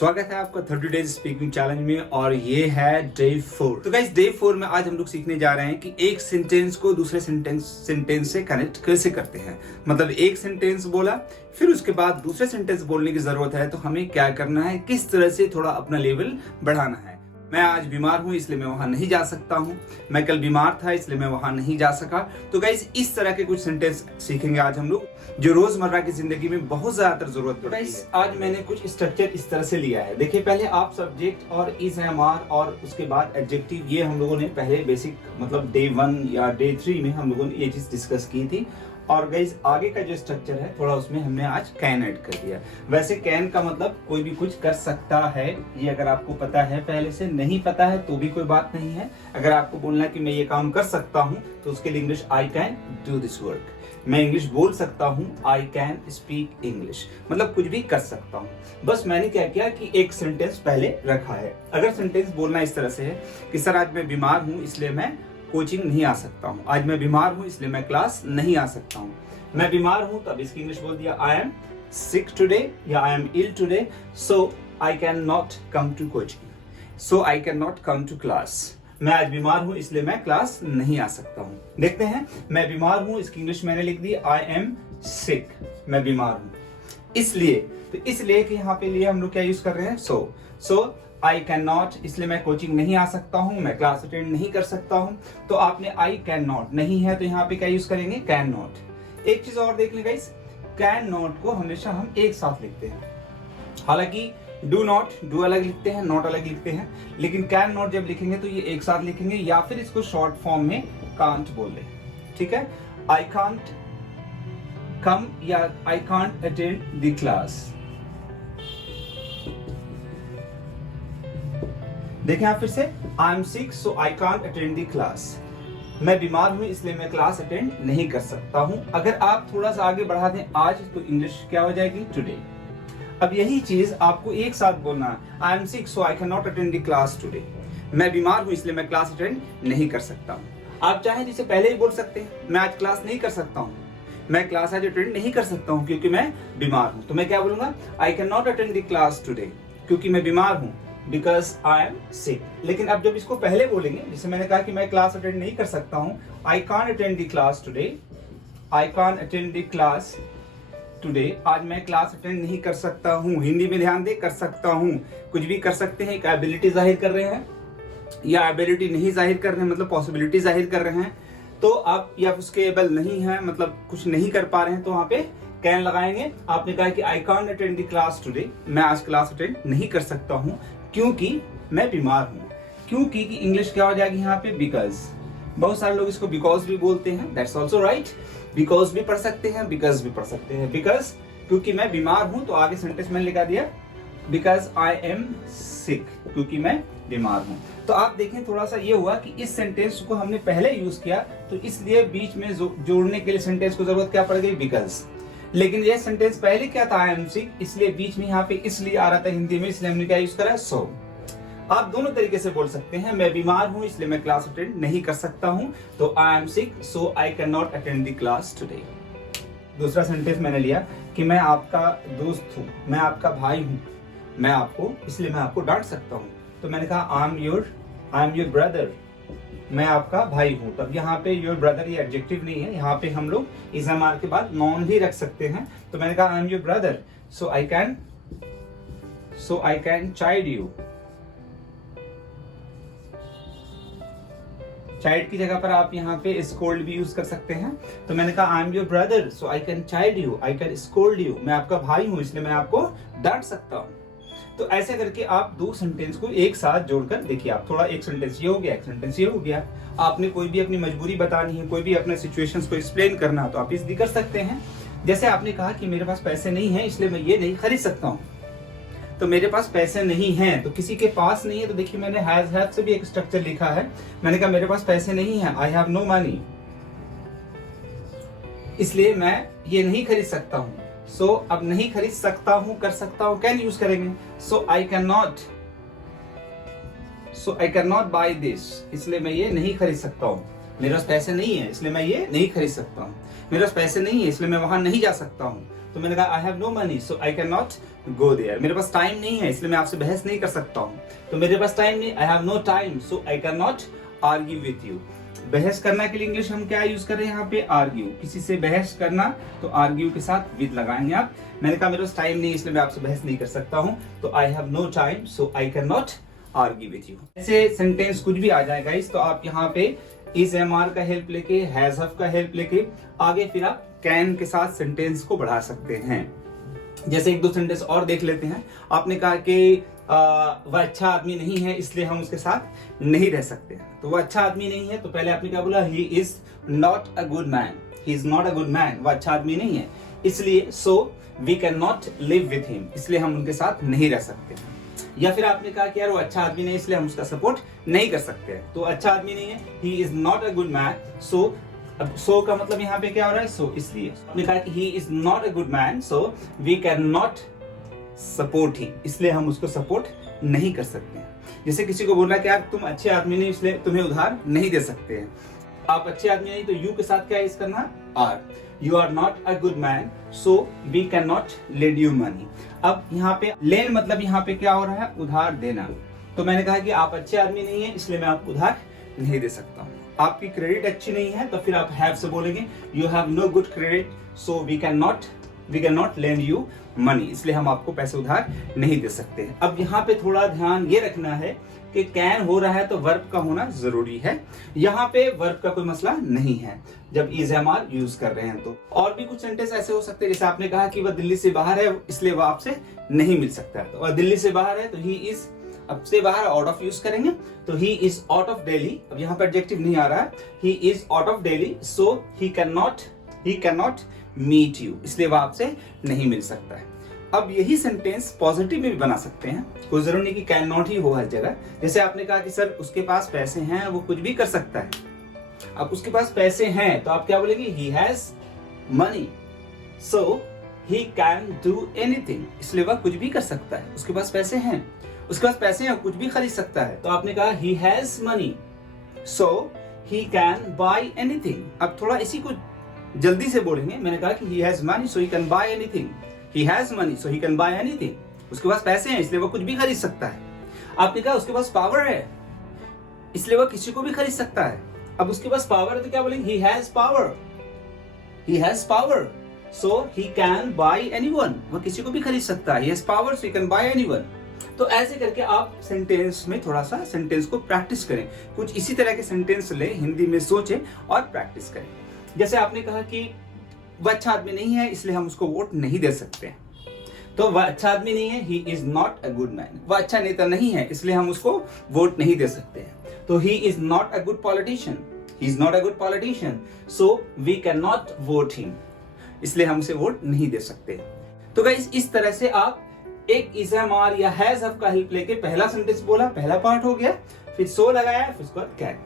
स्वागत है आपका 30 डेज स्पीकिंग चैलेंज में और ये है डे 4। तो गाइस डे 4 में आज हम लोग सीखने जा रहे हैं कि एक सेंटेंस को दूसरे सेंटेंस से कनेक्ट कैसे करते हैं। मतलब एक सेंटेंस बोला, फिर उसके बाद दूसरे सेंटेंस बोलने की जरूरत है तो हमें क्या करना है, किस तरह से थोड़ा अपना लेवल बढ़ाना है। मैं आज बीमार हूं इसलिए मैं वहां नहीं जा सकता हूं, मैं कल बीमार था इसलिए मैं वहां नहीं जा सका। तो गाइस इस तरह के कुछ सेंटेंस सीखेंगे आज हम लोग, जो रोजमर्रा की जिंदगी में बहुत ज्यादातर जरूरत पड़ती है। आज मैंने कुछ स्ट्रक्चर इस तरह से लिया है। देखिए, पहले आप सब्जेक्ट और इज एम आर और उसके बाद एडजेक्टिव, ये हम लोगों ने पहले बेसिक मतलब डे 1 या डे 3 में हम लोगों ने ये चीज डिस्कस की थी। और गाइस आगे का जो स्ट्रक्चर है थोड़ा उसमें हमने आज कैन ऐड कर दिया। वैसे कैन का मतलब कोई भी कुछ कर सकता है, ये अगर आपको पता है पहले से, नहीं पता है तो भी कोई बात नहीं है। अगर आपको बोलना है कि मैं ये काम कर सकता हूँ तो उसके लिए English I can do this work. मैं इंग्लिश बोल सकता हूँ, आई कैन स्पीक इंग्लिश, मतलब कुछ भी कर सकता हूँ। बस मैंने क्या किया कि एक सेंटेंस पहले रखा है। अगर सेंटेंस बोलना इस तरह से है कि सर आज मैं बीमार हूँ इसलिए मैं कोचिंग नहीं आ सकता हूँ, आज मैं बीमार हूँ इसलिए मैं क्लास नहीं आ सकता हूँ। मैं बीमार हूँ तो अब इसकी इंग्लिश बोल दिया आई एम सिक टुडे या I am ill today, so I can not come to coaching, so I can not come to class. मैं आज बीमार हूँ इसलिए मैं क्लास नहीं आ सकता हूँ। देखते हैं, मैं बीमार हूँ इसकी इंग्लिश मैंने लिख दी आई एम सिक, मैं बीमार हूँ इसलिए। तो इसलिए कि यहाँ पे लिए हम लोग क्या यूज कर रहे हैं, सो आई कैन नॉट, इसलिए मैं कोचिंग नहीं आ सकता हूँ, मैं क्लास अटेंड नहीं कर सकता हूँ। तो आपने आई कैन नॉट नहीं है तो यहाँ पे क्या यूज करेंगे, कैन नॉट। एक चीज और देख लें गाइस, कैन नॉट को हमेशा हम एक साथ लिखते हैं। हालांकि डू नॉट, डू अलग लिखते हैं, नॉट अलग लिखते हैं, लेकिन कैन नॉट जब लिखेंगे तो ये एक साथ लिखेंगे या फिर इसको शॉर्ट फॉर्म में कांट बोल ले। ठीक है, आई कांट कम या I can't attend the class. देखें आप फिर से, I am sick so I can't attend the class. मैं बीमार हूं इसलिए मैं क्लास अटेंड नहीं कर सकता हूं। अगर आप थोड़ा सा आगे बढ़ा दें आज तो इंग्लिश क्या हो जाएगी, टुडे। अब यही चीज आपको एक साथ बोलना है, I am sick so I can not attend the class today. मैं बीमार हूं इसलिए मैं क्लास अटेंड नहीं कर सकता हूं। आप चाहें जिसे पहले ही बोल सकते हैं, मैं आज क्लास नहीं कर सकता हूं, मैं क्लास आज अटेंड नहीं कर सकता हूं क्योंकि मैं बीमार हूं। तो मैं क्या बोलूंगा, आई can not attend the class today, क्योंकि मैं बीमार हूं, बिकॉज आई एम सिक। लेकिन अब जब इसको पहले बोलेंगे, जैसे मैंने कहा कि मैं क्लास अटेंड नहीं कर सकता हूं, I can't attend the class today, I can't attend the class today, आज मैं क्लास अटेंड नहीं कर सकता हूं। हिंदी में ध्यान दे, कर सकता हूं, कुछ भी कर सकते हैं, एक एबिलिटी जाहिर कर रहे हैं या एबिलिटी नहीं जाहिर कर रहे हैं, मतलब पॉसिबिलिटी जाहिर कर रहे हैं। तो आप या उसके एबल नहीं है, मतलब कुछ नहीं कर पा रहे हैं, तो वहां पे कैन लगाएंगे। आपने कहा कि I can't attend the class today, मैं आज क्लास अटेंड नहीं कर सकता हूं क्योंकि मैं बीमार हूं। क्योंकि की इंग्लिश क्या हो जाएगी यहाँ पे, बिकॉज। बहुत सारे लोग इसको बिकॉज भी बोलते हैं, दैट्स ऑल्सो राइट। बिकॉज भी पढ़ सकते हैं, बिकॉज भी पढ़ सकते हैं। बिकॉज क्योंकि मैं बीमार हूं तो आगे सेंटेंस मैंने लिखा दिया बिकॉज आई एम सिक, क्योंकि मैं बीमार हूं। तो आप देखें थोड़ा सा ये हुआ कि इस सेंटेंस को हमने पहले यूज किया तो इसलिए बीच में जोड़ने के लिए सेंटेंस को जरूरत क्या पड़ गई, बिकॉज। लेकिन ये सेंटेंस पहले क्या था, आई एम सिक, इसलिए बीच में यहाँ पे इसलिए आ रहा था हिंदी में, इसलिए हमने क्या यूज करा, सो। आप दोनों तरीके से बोल सकते हैं, मैं बीमार हूं इसलिए मैं क्लास अटेंड नहीं कर सकता हूं, तो I am sick so I can not attend the class today. दूसरा सेंटेंस मैंने लिया कि मैं आपका दोस्त हूं, मैं आपका भाई हूं, मैं आपको इसलिए मैं आपको डांट सकता हूं, तो मैंने कहा आई एम योर ब्रदर, मैं आपका भाई हूं। तब यहाँ पे योर ब्रदर ये एडजेक्टिव नहीं है, यहाँ पे हम लोग इज एम आर के बाद नॉन भी रख सकते हैं। तो मैंने कहा I am your brother so I can child you. Child की जगह पर आप यहाँ पे स्कोल्ड भी यूज कर सकते हैं। तो मैंने कहा I am your brother so I can child you, I can scold you, मैं आपका भाई हूं इसलिए मैं आपको डांट सकता हूं। तो ऐसे करके आप दो सेंटेंस को एक साथ जोड़कर देखिए, आप थोड़ा एक सेंटेंस ये हो गया, एक सेंटेंस ये हो गया। आपने कोई भी अपनी मजबूरी बतानी है, कोई भी अपने सिचुएशंस को एक्सप्लेन करना तो आप इसलिए कर सकते हैं। जैसे आपने कहा कि मेरे पास पैसे नहीं है इसलिए मैं ये नहीं खरीद सकता हूँ, तो मेरे पास पैसे नहीं हैं, तो किसी के पास नहीं है तो देखिए मैंने हैव से भी एक स्ट्रक्चर लिखा है। मैंने कहा मेरे पास पैसे नहीं है, आई हैव नो मनी, इसलिए मैं ये नहीं खरीद सकता हूँ। सो अब नहीं खरीद सकता हूं, कर सकता हूं, कैन यूज करेंगे। So I can not buy this, इसलिए मैं ये नहीं खरीद सकता हूं। मेरे पास पैसे नहीं है इसलिए मैं ये नहीं खरीद सकता हूं। मेरे पास पैसे नहीं है इसलिए मैं वहां नहीं जा सकता हूं। तो मैंने कहा I have no money so I can not go there. मेरे पास टाइम नहीं है इसलिए मैं आपसे बहस नहीं कर सकता हूँ। तो मेरे पास टाइम नहीं, I have no time so I can not argue with you. बहस करना के लिए इंग्लिश हम क्या यूज कर रहे हैं यहाँ पे, आर्ग्यू। किसी से बहस करना तो आर्ग्यू के साथ विद लगाएंगे आप। मैंने कहा मेरे पास टाइम नहीं इसलिए मैं आपसे बहस नहीं कर सकता हूँ, तो I have no time so I can not argue with you. ऐसे सेंटेंस कुछ भी आ जाएगा इस, तो आप यहाँ पे इज एम आर का हेल्प लेके, हैज हैव का हेल्प लेके आगे फिर आप कैन के साथ सेंटेंस को बढ़ा सकते हैं। जैसे एक दो सेंटेंस और देख लेते हैं। आपने कहा कि वह अच्छा आदमी नहीं है इसलिए हम उसके साथ नहीं रह सकते हैं। तो वह अच्छा आदमी नहीं है तो पहले आपने क्या बोला, he is not a good man. He is not a good man, वह अच्छा आदमी नहीं है इसलिए so we can not live with him, इसलिए हम उनके साथ नहीं रह सकते। या फिर आपने कहा कि यार वो अच्छा आदमी नहीं इसलिए हम उसका सपोर्ट नहीं कर सकते। तो अच्छा आदमी नहीं है, he is not a good man सो, अब सो का मतलब यहाँ पे क्या हो रहा है, सो इसलिए आपने कहा कि he is not a good man so we can not support he, इसलिए हम उसको सपोर्ट नहीं कर सकते हैं। जैसे किसी को बोलना कि यार तुम अच्छे आदमी नहीं इसलिए तुम्हें उधार नहीं दे सकते हैं। आप अच्छे आदमी नहीं तो यू के साथ क्या यूज करना, are. You are not a good man so we can not lend you money. अब यहाँ पे लेन मतलब यहाँ पे क्या हो रहा है, उधार देना। तो मैंने कहा कि आप अच्छे आदमी नहीं है इसलिए मैं आपको उधार नहीं दे सकता हूँ। आपकी क्रेडिट अच्छी नहीं है तो फिर आप हैव से बोलेंगे, you have no good credit so we can not lend you money, इसलिए हम आपको पैसे उधार नहीं दे सकते। अब यहाँ पे थोड़ा ध्यान ये रखना है कि कैन हो रहा है तो वर्ब का होना जरूरी है। यहाँ पे वर्ब का कोई मसला नहीं है जब इज एम आर यूज कर रहे हैं तो। और भी कुछ सेंटेंस ऐसे हो सकते हैं, जैसे आपने कहा कि वह दिल्ली से बाहर है इसलिए वह आपसे नहीं मिल सकता है। तो वह दिल्ली से बाहर है तो ही इज, अब से बाहर आउट ऑफ यूज करेंगे तो he is out of Delhi. अब यहाँ पर एडजेक्टिव नहीं आ रहा है, he is out of Delhi so he can not meet you, इसलिए वह आपसे नहीं मिल सकता है। अब यही सेंटेंस पॉजिटिव में भी बना सकते हैं, कोई जरूरी नहीं कि कैन नॉट ही हो हर जगह। जैसे आपने कहा कि सर उसके पास पैसे हैं, वो कुछ भी कर सकता है। अब उसके पास पैसे हैं तो आप क्या बोलेंगे, he has money so he can do anything, इसलिए वह कुछ भी कर सकता है। उसके पास पैसे हैं, उसके पास पैसे हैं, कुछ भी खरीद सकता है। तो आपने कहा he has money so he can buy anything. अब थोड़ा इसी को जल्दी से बोलेंगे। मैंने कहा कि he has money so he can buy anything. He has money so he can buy anything. उसके पास पैसे हैं इसलिए वो कुछ भी खरीद सकता है। आपने कहा उसके पास पावर है इसलिए वो किसी को भी खरीद सकता है। अब उसके पास पावर है तो क्या बोलेंगे, he has power. He has power so he can buy anyone. वो किसी को भी खरीद सकता है। He has power so he can buy anyone. तो ऐसे करके आप सेंटेंस में थोड़ा सा सेंटेंस को प्रैक्टिस करें। कुछ इसी तरह के सेंटेंस ले, हिंदी में सोचें और प्रैक्टिस करें। जैसे आपने कहा कि वह अच्छा आदमी नहीं है इसलिए हम उसको वोट नहीं दे सकते, तो वह अच्छा आदमी नहीं है, he is not a good man. वह अच्छा नेता नहीं है इसलिए हम उसको वोट नहीं दे सकते हैं। तो he is not a good politician, he is not a good politician so we can not vote him, इसलिए हम उसे वोट नहीं दे सकते। तो गाइस इस तरह से आप एक इज एम आर या हैज हैव का हेल्प लेके पहला सेंटेंस बोला, पहला पार्ट हो गया, फिर सो लगाया, फिर उसके बाद कैन।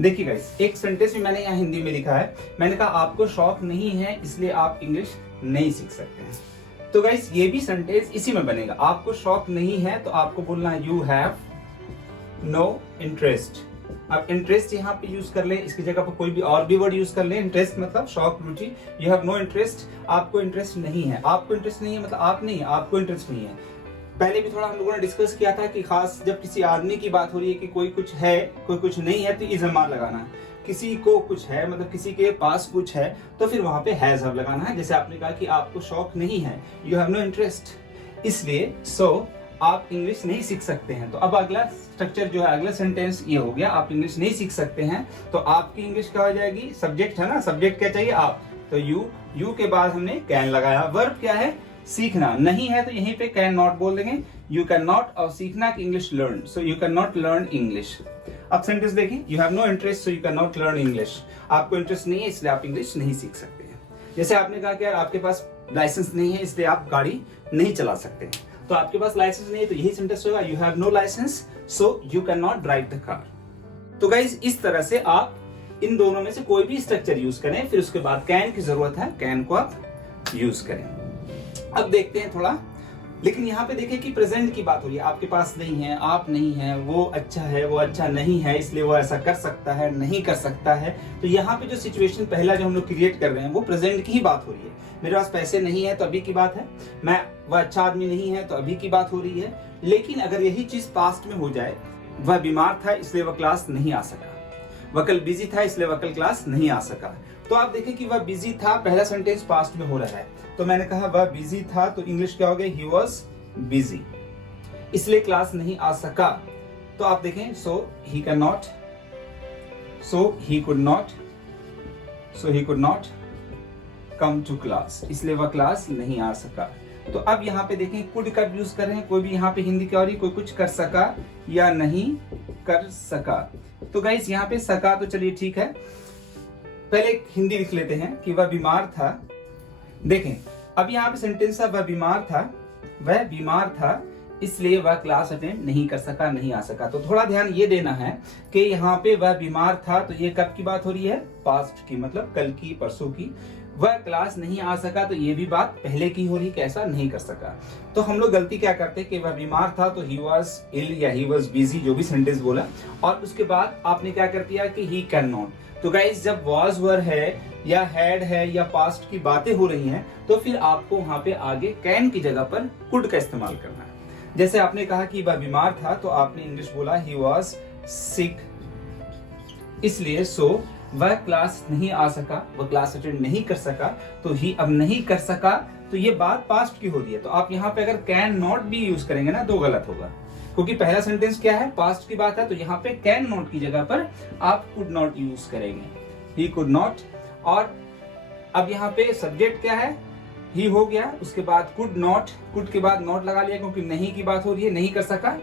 देखिए गाइस एक सेंटेंस भी मैंने यहाँ हिंदी में लिखा है। मैंने कहा आपको शौक नहीं है इसलिए आप इंग्लिश नहीं सीख सकते हैं। तो गाइस ये भी सेंटेंस इसी में बनेगा। आपको शौक नहीं है तो आपको बोलना है यू हैव नो इंटरेस्ट। आप इंटरेस्ट यहाँ पे यूज कर ले, इसकी जगह पर कोई भी और भी वर्ड यूज कर ले। इंटरेस्ट मतलब शौक, रुचि। यू हैव नो इंटरेस्ट, आपको इंटरेस्ट नहीं है। आपको इंटरेस्ट नहीं है मतलब आप नहीं है, आपको इंटरेस्ट नहीं है। पहले भी थोड़ा हम लोगों ने डिस्कस किया था कि खास जब किसी आदमी की बात हो रही है कि कोई कुछ है कोई कुछ नहीं है तो इज एम आर लगाना है। किसी को कुछ है मतलब किसी के पास कुछ है तो फिर वहां पे हैज हैव लगाना है। जैसे आपने कहा कि आपको शौक नहीं है, यू हैव नो इंटरेस्ट, इसलिए सो आप इंग्लिश नहीं सीख सकते हैं। तो अब अगला स्ट्रक्चर जो है, अगला सेंटेंस ये हो गया, आप इंग्लिश नहीं सीख सकते हैं। तो आपकी इंग्लिश क्या हो जाएगी, सब्जेक्ट है ना, सब्जेक्ट क्या चाहिए आप, तो यू के बाद हमने कैन लगाया। वर्ब क्या है, सीखना। नहीं है तो यहीं पे कैन नॉट बोल देंगे। यू कैन नॉट, और सीखना कि English learn, so you can not learn English. अब सेंटेंस देखिए, you have no interest so you can not learn English. आपको इंटरेस्ट नहीं है इसलिए आप इंग्लिश नहीं सीख सकते हैं। जैसे आपने कहा कि यार आपके पास लाइसेंस नहीं है इसलिए आप गाड़ी नहीं चला सकते हैं। तो आपके पास लाइसेंस नहीं है तो यही सेंटेंस होगा, you have no licence so you can not drive the car. तो गाइज इस तरह से आप इन दोनों में से कोई भी स्ट्रक्चर यूज करें, फिर उसके बाद कैन की जरूरत है, कैन को आप यूज करें। अब देखते हैं थोड़ा लेकिन यहाँ पे देखिए कि प्रेजेंट की बात हो रही है, आपके पास नहीं है, आप नहीं है, वो अच्छा नहीं है, इसलिए वो ऐसा कर सकता है, नहीं कर सकता है। तो यहाँ पे जो सिचुएशन पहला जो हम लोग क्रिएट कर रहे हैं वो प्रेजेंट की ही बात हो रही है। मेरे पास पैसे नहीं है तो अभी की बात है, वह अच्छा आदमी नहीं है तो अभी की बात हो रही है। लेकिन अगर यही चीज पास्ट में हो जाए, वह बीमार था इसलिए वह क्लास नहीं आ सका, वह कल बिजी था इसलिए वह कल क्लास नहीं आ सका। तो आप देखें कि वह बिजी था, पहला सेंटेंस पास्ट में हो रहा है, तो मैंने कहा वह बिजी था, तो इंग्लिश क्या हो गया, ही वॉज बिजी, इसलिए क्लास नहीं आ सका। तो आप देखें, so he can not, so he could not come to class, इसलिए वह क्लास नहीं आ सका। तो अब यहाँ पे देखें कुड का यूज कर रहे हैं, कोई भी यहाँ पे हिंदी क्या हो रही, कोई कुछ कर सका या नहीं कर सका। तो गाइस यहाँ पे सका तो चलिए ठीक है, पहले एक हिंदी लिख लेते हैं कि वह बीमार था। देखें अब यहाँ पे सेंटेंस है वह बीमार था इसलिए वह क्लास अटेंड नहीं कर सका, नहीं आ सका। तो थोड़ा ध्यान ये देना है कि यहाँ पे वह बीमार था, तो ये कब की बात हो रही है, पास्ट की, मतलब कल की, परसों की। वह क्लास नहीं आ सका, तो ये भी बात पहले की हो रही, कैसा नहीं कर सका। तो हम लोग गलती क्या करते हैं कि वह बीमार था तो ही वॉज इल या ही वॉज बिजी, जो भी सेंटेंस बोला, और उसके बाद आपने क्या कर दिया कि ही कैन नॉट। तो गाइस जब वॉज वर है या हैड है या पास्ट की बातें हो रही हैं, तो फिर आपको वहां पे आगे कैन की जगह पर कुड का इस्तेमाल करना है। जैसे आपने कहा कि वह बीमार था, तो आपने इंग्लिश बोला ही वॉज सिक, इसलिए सो वह क्लास नहीं आ सका, वह क्लास अटेंड नहीं कर सका। तो ही अब नहीं कर सका, तो ये बात पास्ट की हो रही है। तो आप यहाँ पे अगर कैन नॉट भी यूज करेंगे ना, तो गलत होगा, क्योंकि पहला सेंटेंस क्या है, पास्ट की बात है। तो यहाँ पे कैन नॉट की जगह पर आप कुड नॉट यूज करेंगे, ही कुड नॉट। और अब यहाँ पे सब्जेक्ट क्या है, ही हो गया, उसके बाद कुड नॉट, कुड के बाद नॉट लगा लिया क्योंकि नहीं की बात हो रही है, नहीं कर सका,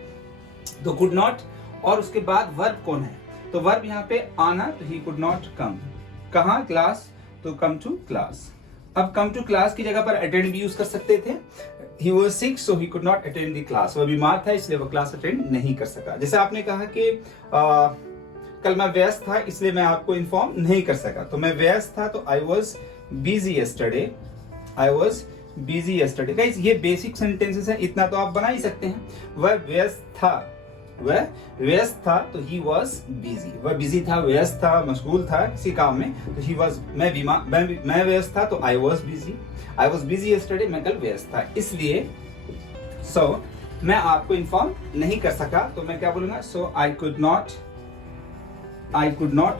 तो कुड नॉट। और उसके बाद वर्ब कौन है, तो वर्ब यहाँ पे आना, तो ही कुड नॉट कम, कहाँ, क्लास, तो कम टू क्लास। अब कम टू क्लास की जगह पर अटेंड भी यूज कर सकते थे, he was sick so he could not attend the class, वह बीमार था इसलिए वह क्लास अटेंड नहीं कर सका। जैसे आपने कहा कि कल मैं व्यस्त था इसलिए मैं आपको इन्फॉर्म नहीं कर सका, तो मैं व्यस्त था तो I was busy yesterday, guys ये बेसिक सेंटेंसेस है, इतना तो आप बना ही सकते हैं। वह व्यस्त था तो ही वॉज बिजी, वह बिजी था, व्यस्त था, मशगूल था किसी काम में, तो ही वॉज, मैं व्यस्त था तो आई वॉज बिजी yesterday, मैं कल व्यस्त था, इसलिए सो मैं आपको इन्फॉर्म नहीं कर सका। तो मैं क्या बोलूंगा, सो आई कुड नॉट।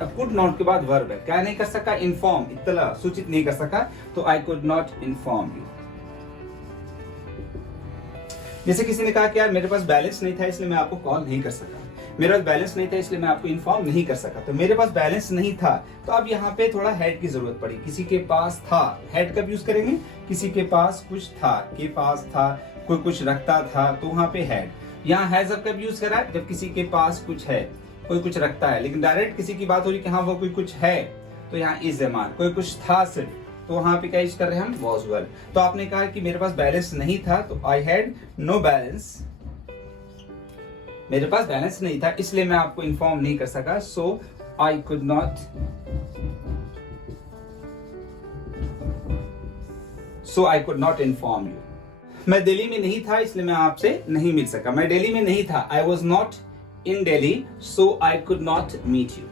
अब कुड नॉट के बाद वर्ब है, क्या नहीं कर सका, इन्फॉर्म, इत्तला, सूचित नहीं कर सका, तो आई कुड नॉट इन्फॉर्म यू। जैसे किसी ने कहा कि यार मेरे पास बैलेंस नहीं था इसलिए मैं आपको कॉल नहीं कर सका, मेरे पास बैलेंस नहीं था इसलिए मैं आपको इन्फॉर्म नहीं कर सका। तो मेरे पास बैलेंस नहीं था, तो अब यहाँ पे थोड़ा हेड की जरूरत पड़ी, किसी के पास था, हेड कब यूज करेंगे, किसी के पास कुछ था, के पास था, कोई कुछ रखता था, तो वहां पे हेड। यहाँ हैज कब यूज करा, जब किसी के पास कुछ है, कोई कुछ रखता है, लेकिन डायरेक्ट किसी की बात हो रही कि हाँ वो कोई कुछ है, तो यहाँ इज ए मान, कोई कुछ था सिर्फ, तो वहां पे क्या यूज कर रहे हैं हम, वॉज वर। तो आपने कहा कि मेरे पास बैलेंस नहीं था, तो आई हैड नो बैलेंस, मेरे पास बैलेंस नहीं था इसलिए मैं आपको इन्फॉर्म नहीं कर सका, so I could not inform you. मैं दिल्ली में नहीं था इसलिए मैं आपसे नहीं मिल सका, मैं दिल्ली में नहीं था, I was not in Delhi so I could not meet you,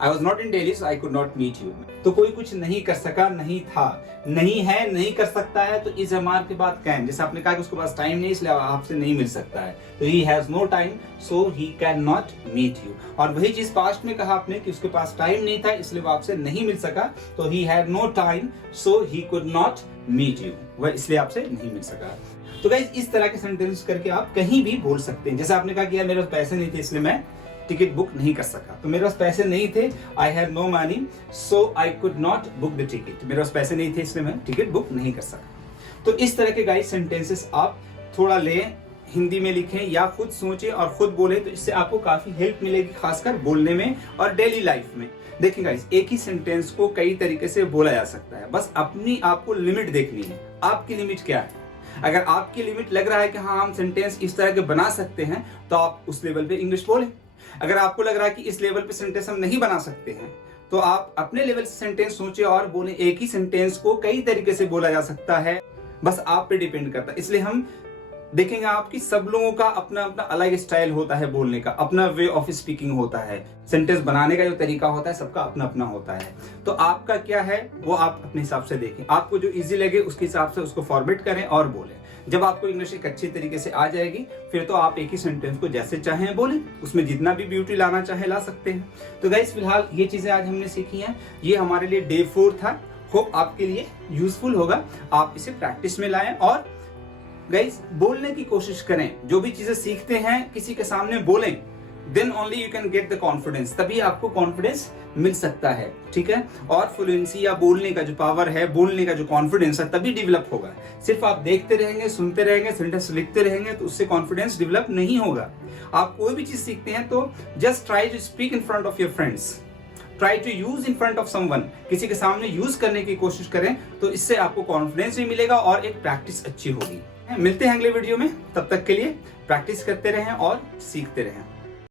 I was not in Delhi, so I could not meet you. तो कोई कुछ नहीं कर सका, नहीं था, नहीं है, नहीं कर सकता है, तो इस अमार के बाद कैन, जैसे आपने कहा कि उसके पास टाइम नहीं इसलिए आपसे नहीं मिल सकता है, तो he has no time, so he cannot meet you। और वही चीज पास्ट में कहा आपने कि उसके पास टाइम नहीं था इसलिए वो आपसे नहीं मिल सका, तो he had no time, so he could not meet you, वह इसलिए आपसे नहीं मिल सका। तो गाइस इस तरह के सेंटेंस करके आप कहीं भी बोल सकते हैं। जैसे आपने कहा कि यार मेरे पास पैसे नहीं थे इसलिए मैं टिकट बुक नहीं कर सका, तो मेरे पास पैसे नहीं थे, I have no money so I could not book the ticket, मेरे पास पैसे नहीं थे इसलिए मैं टिकट बुक नहीं कर सका। तो इस तरह के गाइस सेंटेंसेस आप थोड़ा लें, हिंदी में लिखें या खुद सोचें और खुद बोलें, तो इससे आपको काफी हेल्प मिलेगी, खासकर बोलने में और डेली लाइफ में। देखिए गाइस एक ही सेंटेंस को कई तरीके से बोला जा सकता है, बस अपनी आपको लिमिट देखनी है, आपकी लिमिट क्या है। अगर आपकी लिमिट लग रहा है कि हाँ हम सेंटेंस इस तरह के बना सकते हैं, तो आप उस लेवल पे इंग्लिश बोलें। अगर आपको लग रहा है कि इस लेवल पे सेंटेंस हम नहीं बना सकते हैं, तो आप अपने लेवल से सेंटेंस सोचें और बोलें। एक ही सेंटेंस को कई तरीके से बोला जा सकता है, बस आप पे डिपेंड करता है। इसलिए हम देखेंगे आप कि सब लोगों का अपना अपना अलग स्टाइल होता है बोलने का, अपना वे ऑफ स्पीकिंग होता है, सेंटेंस बनाने का जो तरीका होता है सबका अपना अपना होता है। तो आपका क्या है वो आप अपने हिसाब से देखें, आपको जो इजी लगे उसके हिसाब से उसको फॉर्मेट करें और बोलें। जब आपको इंग्लिश एक अच्छी तरीके से आ जाएगी फिर तो आप एक ही सेंटेंस को जैसे चाहें बोलें, उसमें जितना भी ब्यूटी लाना चाहे ला सकते हैं। तो गाइस फिलहाल ये चीजें आज हमने सीखी हैं, ये हमारे लिए डे 4 था। होप आपके लिए यूजफुल होगा, आप इसे प्रैक्टिस में लाएं और गाइस बोलने की कोशिश करें। जो भी चीजें सीखते हैं किसी के सामने बोलें, then only you can get the confidence, तभी आपको कॉन्फिडेंस मिल सकता है, ठीक है। और फ्लुएंसी या बोलने का जो पावर है, बोलने का जो कॉन्फिडेंस है तभी डेवलप होगा। सिर्फ आप देखते रहेंगे, सुनते रहेंगे, सेंटेंस लिखते रहेंगे तो उससे कॉन्फिडेंस डेवलप नहीं होगा। आप कोई भी चीज सीखते हैं तो just try to speak in front of your friends, try to use in front of someone, किसी के सामने यूज करने की कोशिश करें तो इससे आपको कॉन्फिडेंस भी मिलेगा और एक प्रैक्टिस अच्छी होगी। मिलते हैं अगले वीडियो में, तब तक के लिए प्रैक्टिस करते रहें और सीखते रहें।